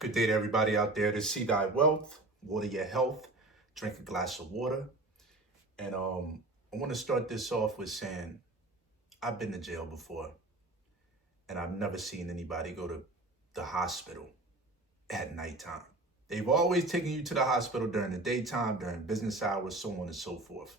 Good day to everybody out there. To see thy wealth, water your health, drink a glass of water. And I want to start this off with saying I've been to jail before, and I've never seen anybody go to the hospital at nighttime. They've always taken you to the hospital during the daytime, during business hours, so on and so forth.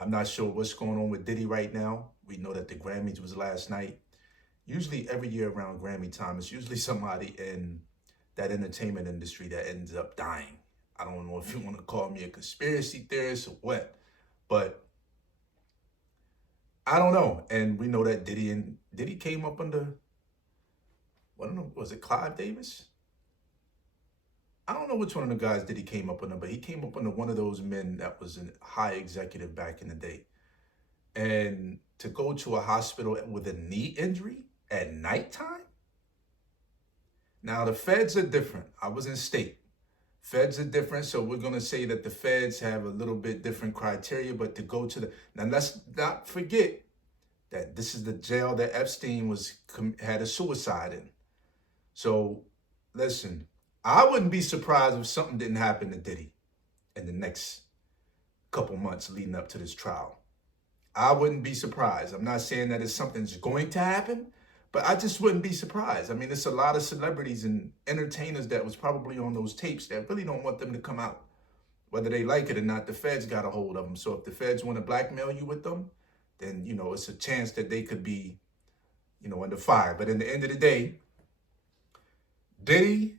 I'm not sure what's going on with Diddy right now. We know that the Grammys was last night. Usually every year around Grammy time, it's usually somebody in that entertainment industry that ends up dying. I don't know if you want to call me a conspiracy theorist or what, but I don't know. And we know that Diddy came up under, I don't know, was it Clive Davis? I don't know which one of the guys Diddy came up under, but he came up under one of those men that was a high executive back in the day. And to go to a hospital with a knee injury at nighttime? Now, the feds are different. I was in state. Feds are different, so we're going to say that the feds have a little bit different criteria, but to go to the... Now, let's not forget that this is the jail that Epstein had a suicide in. So, listen, I wouldn't be surprised if something didn't happen to Diddy in the next couple months leading up to this trial. I wouldn't be surprised. I'm not saying that it's something's going to happen, but I just wouldn't be surprised. I mean, there's a lot of celebrities and entertainers that was probably on those tapes that really don't want them to come out. Whether they like it or not, the feds got a hold of them. So if the feds want to blackmail you with them, then, it's a chance that they could be, under fire. But in the end of the day, Diddy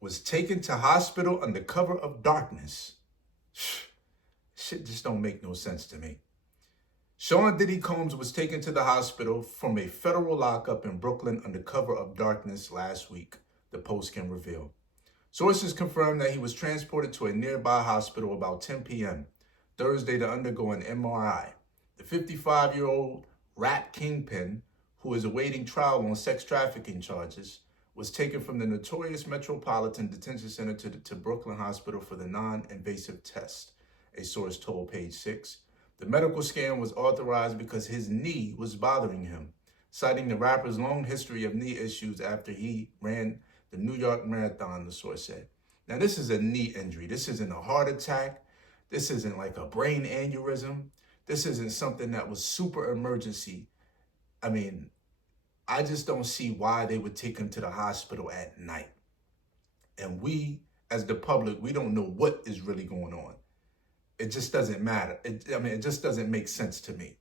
was taken to hospital under cover of darkness. Shit just don't make no sense to me. Sean Diddy Combs was taken to the hospital from a federal lockup in Brooklyn under cover of darkness last week, the Post can reveal. Sources confirmed that he was transported to a nearby hospital about 10 p.m. Thursday to undergo an MRI. The 55-year-old rap kingpin, who is awaiting trial on sex trafficking charges, was taken from the notorious Metropolitan Detention Center to Brooklyn Hospital for the non-invasive test, a source told Page 6. The medical scan was authorized because his knee was bothering him, citing the rapper's long history of knee issues after he ran the New York Marathon, the source said. Now, this is a knee injury. This isn't a heart attack. This isn't like a brain aneurysm. This isn't something that was super emergency. I mean, I just don't see why they would take him to the hospital at night. And we, as the public, we don't know what is really going on. It just doesn't matter. It just doesn't make sense to me.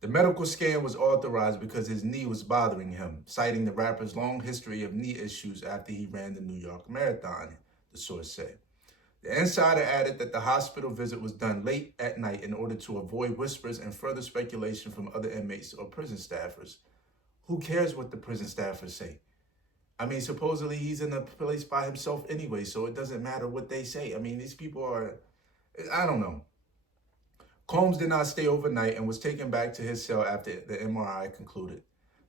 The medical scan was authorized because his knee was bothering him, citing the rapper's long history of knee issues after he ran the New York Marathon, the source said. The insider added that the hospital visit was done late at night in order to avoid whispers and further speculation from other inmates or prison staffers. Who cares what the prison staffers say? I mean, supposedly he's in a place by himself anyway, so it doesn't matter what they say. I mean, these people are... I don't know. Combs did not stay overnight and was taken back to his cell after the MRI concluded,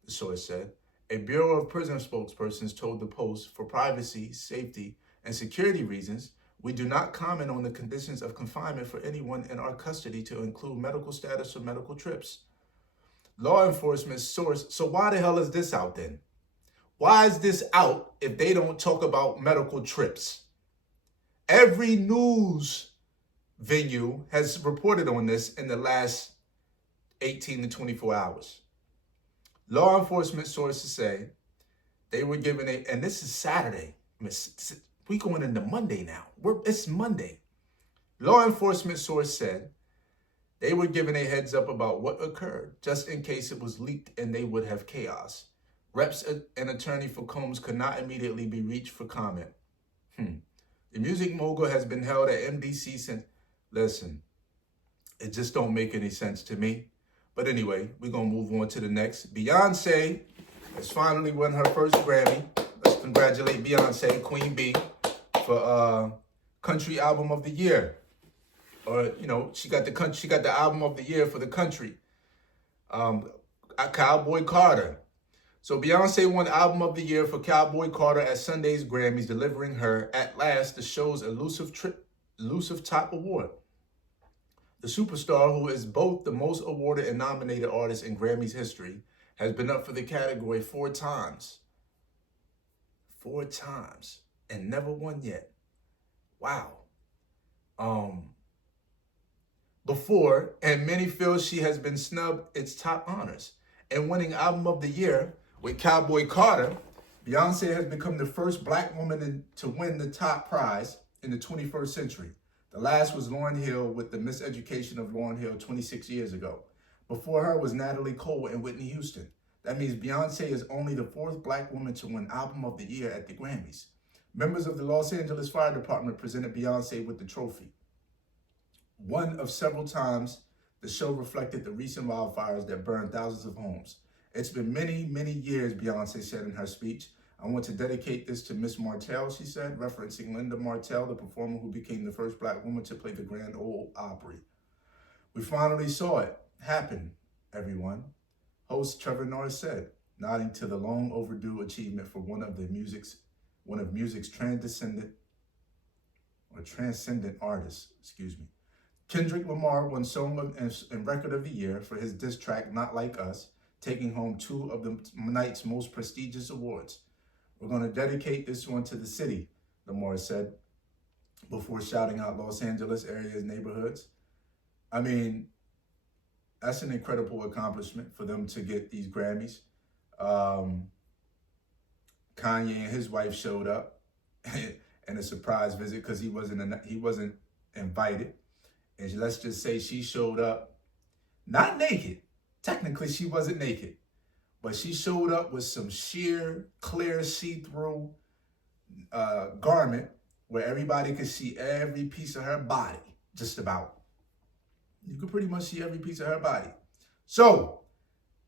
the source said. A Bureau of Prison spokespersons told the Post, for privacy, safety, and security reasons, we do not comment on the conditions of confinement for anyone in our custody to include medical status or medical trips. Law enforcement source, so why the hell is this out then? Why is this out if they don't talk about medical trips? Every news venue has reported on this in the last 18 to 24 hours. Law enforcement sources say they were given and this is Saturday. We going into Monday now. It's Monday. Law enforcement source said they were given a heads up about what occurred, just in case it was leaked and they would have chaos. Reps and attorney for Combs could not immediately be reached for comment. The music mogul has been held at MDC since... Listen, it just don't make any sense to me. But anyway, we're going to move on to the next. Beyoncé has finally won her first Grammy. Let's congratulate Beyoncé, Queen B, for Country Album of the Year. Or, she got the Album of the Year for the country. Cowboy Carter. So Beyoncé won Album of the Year for Cowboy Carter at Sunday's Grammys, delivering her, at last, the show's elusive top award. The superstar, who is both the most awarded and nominated artist in Grammy's history, has been up for the category 4 times. 4 times and never won yet. Wow. Before, and many feel she has been snubbed its top honors. And winning Album of the Year with Cowboy Carter, Beyonce has become the first black woman to win the top prize in the 21st century. The last was Lauryn Hill with The Miseducation of Lauryn Hill 26 years ago. Before her was Natalie Cole and Whitney Houston. That means Beyonce is only the 4th black woman to win Album of the Year at the Grammys. Members of the Los Angeles Fire Department presented Beyonce with the trophy. One of several times the show reflected the recent wildfires that burned thousands of homes. It's been many, many years, Beyonce said in her speech. I want to dedicate this to Miss Martell, she said, referencing Linda Martell, the performer who became the first black woman to play the Grand Ole Opry. We finally saw it happen, everyone, host Trevor Norris said, nodding to the long overdue achievement for one of music's transcendent artists, Kendrick Lamar won Song and Record of the Year for his diss track, Not Like Us, taking home 2 of the night's most prestigious awards. We're going to dedicate this one to the city, Lamar said, before shouting out Los Angeles area's neighborhoods. I mean, that's an incredible accomplishment for them to get these Grammys. Kanye and his wife showed up in a surprise visit because he wasn't invited. And let's just say she showed up not naked. Technically, she wasn't naked, but she showed up with some sheer, clear, see-through garment where everybody could see every piece of her body, just about. You could pretty much see every piece of her body. So,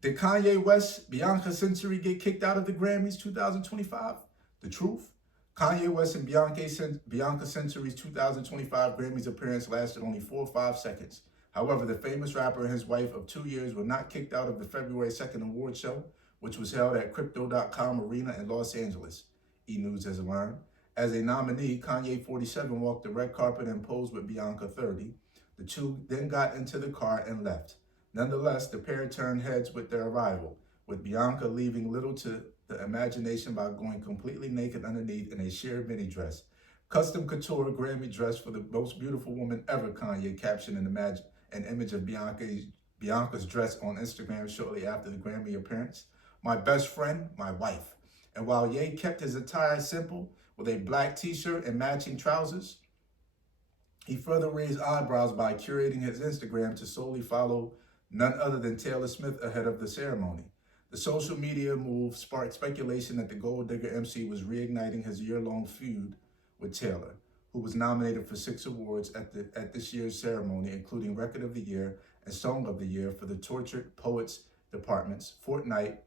did Kanye West, Bianca Century get kicked out of the Grammys 2025? The truth? Kanye West and Bianca Century's 2025 Grammys appearance lasted only 4 or 5 seconds. However, the famous rapper and his wife of 2 years were not kicked out of the February 2nd award show, which was held at Crypto.com Arena in Los Angeles. E-News has learned. As a nominee, Kanye, 47, walked the red carpet and posed with Bianca, 30. The two then got into the car and left. Nonetheless, the pair turned heads with their arrival, with Bianca leaving little to the imagination by going completely naked underneath in a sheer mini dress. Custom couture Grammy dress for the most beautiful woman ever, Kanye captioned an image of Bianca's dress on Instagram shortly after the Grammy appearance. My best friend, my wife. And while Ye kept his attire simple with a black t-shirt and matching trousers, he further raised eyebrows by curating his Instagram to solely follow none other than Taylor Swift ahead of the ceremony. The social media move sparked speculation that the Gold Digger MC was reigniting his year-long feud with Taylor, who was nominated for 6 awards at this year's ceremony, including Record of the Year and Song of the Year for the Tortured Poets departments, Fortnite,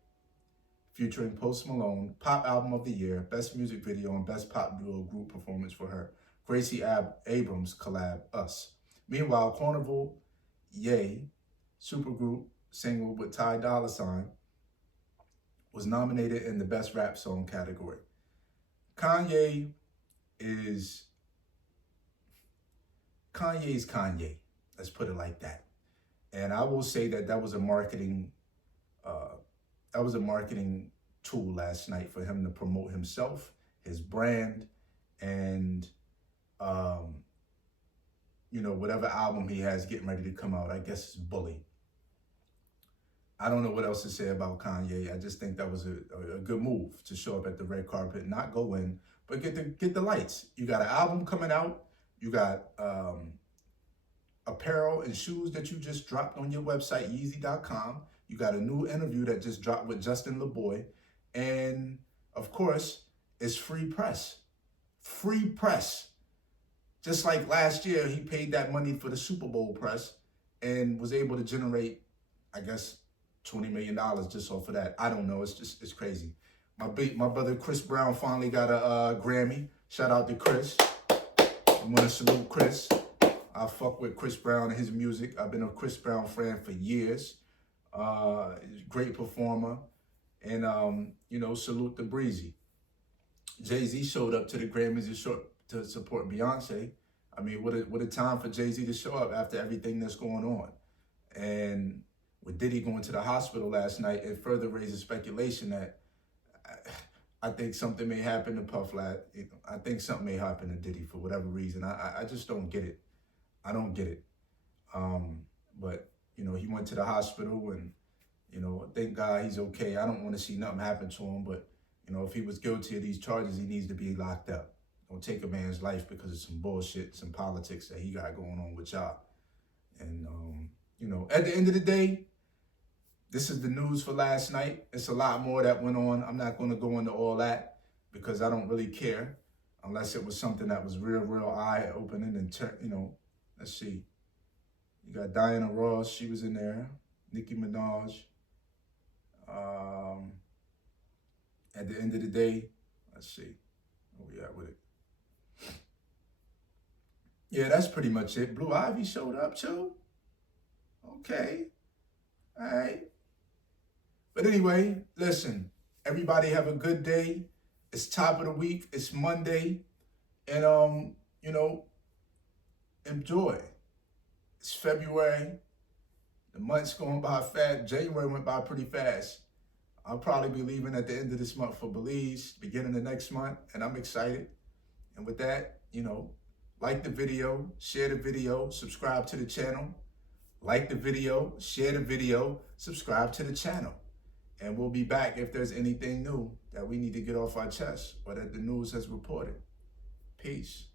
featuring Post Malone, Pop Album of the Year, Best Music Video, and Best Pop Duo Group Performance for her Gracie Abrams collab, Us. Meanwhile, Carnival Ye, supergroup single with Ty Dolla $ign, was nominated in the Best Rap Song category. Kanye's Kanye. Let's put it like that. And I will say that was a marketing tool last night for him to promote himself, his brand, and whatever album he has getting ready to come out. I guess it's Bully. I don't know what else to say about Kanye. I just think that was a good move to show up at the red carpet, not go in, but get the lights. You got an album coming out. You got apparel and shoes that you just dropped on your website, Yeezy.com. You got a new interview that just dropped with Justin LeBoy. And, of course, it's free press. Free press. Just like last year, he paid that money for the Super Bowl press and was able to generate, I guess, $20 million just off of that. I don't know. It's crazy. My brother Chris Brown finally got a Grammy. Shout out to Chris. I want to salute Chris. I fuck with Chris Brown and his music. I've been a Chris Brown fan for years. Great performer. And, salute the Breezy. Jay-Z showed up to the Grammys to support Beyonce. I mean, what a time for Jay-Z to show up after everything that's going on. And with Diddy going to the hospital last night, it further raises speculation that I think something may happen to Puff Lad. I think something may happen to Diddy for whatever reason. I just don't get it. I don't get it. But, he went to the hospital and, thank God he's okay. I don't want to see nothing happen to him, but, if he was guilty of these charges, he needs to be locked up. Don't take a man's life because of some bullshit, some politics that he got going on with y'all. And, at the end of the day, this is the news for last night. It's a lot more that went on. I'm not going to go into all that because I don't really care unless it was something that was real eye-opening and, let's see. You got Diana Ross. She was in there. Nicki Minaj. At the end of the day, let's see. Where we at with it? Yeah, that's pretty much it. Blue Ivy showed up too. Okay. All right. But anyway, listen, everybody have a good day. It's top of the week. It's Monday. And, enjoy. It's February. The month's going by fast. January went by pretty fast. I'll probably be leaving at the end of this month for Belize, beginning of next month, and I'm excited. And with that, like the video, share the video, subscribe to the channel. Like the video, share the video, subscribe to the channel. And we'll be back if there's anything new that we need to get off our chest or that the news has reported. Peace.